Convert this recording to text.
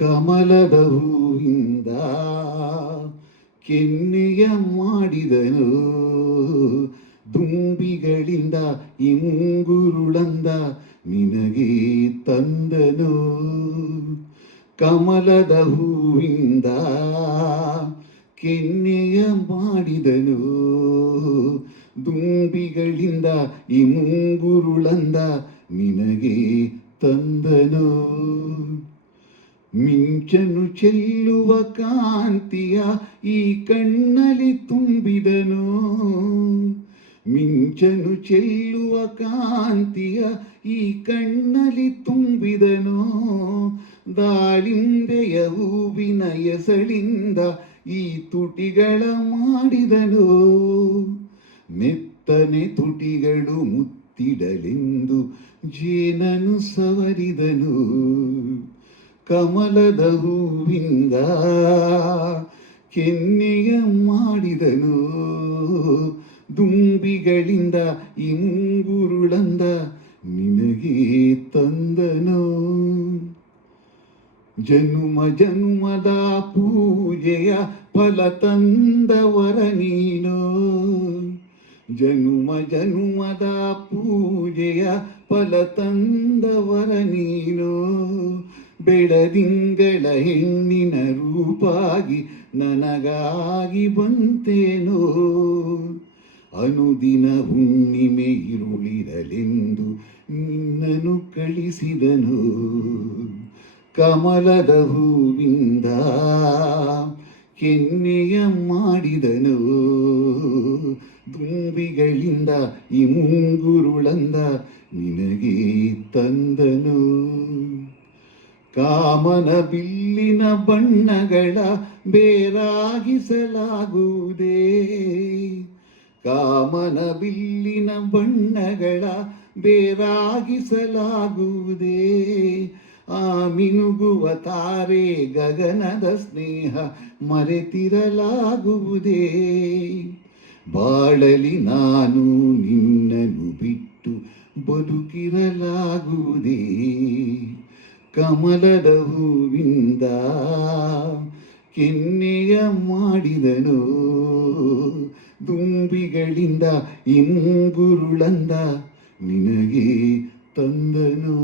ಕಮಲದ ಹೂವಿಂದ ಕೆನ್ನೆಯ ಮಾಡಿದನು, ದುಂಬಿಗಳಿಂದ ಇಂಗುರುಳಂದ ನಿನಗೆ ತಂದನು. ಕಮಲದ ಹೂವಿಂದ ಕೆನ್ನೆಯ ಮಾಡಿದನು, ದುಂಬಿಗಳಿಂದ ಇಂಗುರುಳಂದ ನಿನಗೆ ತಂದನು. ಮಿಂಚನು ಚೆಲ್ಲುವ ಕಾಂತಿಯ ಈ ಕಣ್ಣಲ್ಲಿ ತುಂಬಿದನು, ಮಿಂಚನು ಚೆಲ್ಲುವ ಕಾಂತಿಯ ಈ ಕಣ್ಣಲ್ಲಿ ತುಂಬಿದನು. ದಾಳಿಂಬೆಯ ಹೂವಿನ ಎಸಳಿಂದ ಈ ತುಟಿಗಳ ಮಾಡಿದನು, ಮೆತ್ತನೆ ತುಟಿಗಳು ಮುತ್ತಿಡಲೆಂದು ಜೇನನು ಸವರಿದನು. ಕಮಲದ ಹೂವಿಂದ ಕೆನ್ನೆಯ ಮಾಡಿದನು, ದುಂಬಿಗಳಿಂದ ಇಂಗುರುಳಂದ ನಿನಗೆ ತಂದನು. ಜನುಮ ಜನುಮದ ಪೂಜೆಯ ಫಲ ತಂದವರ ನೀನು, ಜನುಮ ಜನುಮದ ಪೂಜೆಯ ಫಲ ತಂದವರ ನೀನು. ಬೆಳದಿಂಗಳ ಹೆಣ್ಣಿನ ರೂಪಾಗಿ ನನಗಾಗಿ ಬಂತೇನೋ, ಅನುದಿನ ಹುಣ್ಣಿಮೆ ಇರುಳಿರಲೆಂದು ನಿನ್ನನು ಕಳಿಸಿದನು. ಕಮಲದ ಹೂವಿಂದ ಕೆನ್ನೆಯ ಮಾಡಿದನು, ದುಂಬಿಗಳಿಂದ ಇಂಗುರುಳಂದ ನಿನಗೆ ತಂದನು. ಕಾಮನ ಬಿಲ್ಲಿನ ಬಣ್ಣಗಳ ಬೇರಾಗಿಸಲಾಗುವುದೇ, ಕಾಮನ ಬಿಲ್ಲಿನ ಬಣ್ಣಗಳ ಬೇರಾಗಿಸಲಾಗುವುದೇ. ಆ ಮಿನುಗುವ ತಾರೆ ಗಗನದ ಸ್ನೇಹ ಮರೆತಿರಲಾಗುವುದೇ. ಬಾಳಲಿ ನಾನು ನಿನ್ನನ್ನು ಬಿಟ್ಟು ಬದುಕಿರಲಾಗುವುದೇ. ಕಮಲದ ಹೂವಿಂದ ಕೆನ್ನೆಯ ಮಾಡಿದನು, ದುಂಬಿಗಳಿಂದ ಇಂಗುರುಳಂದ ನಿನಗೆ ತಂದನು.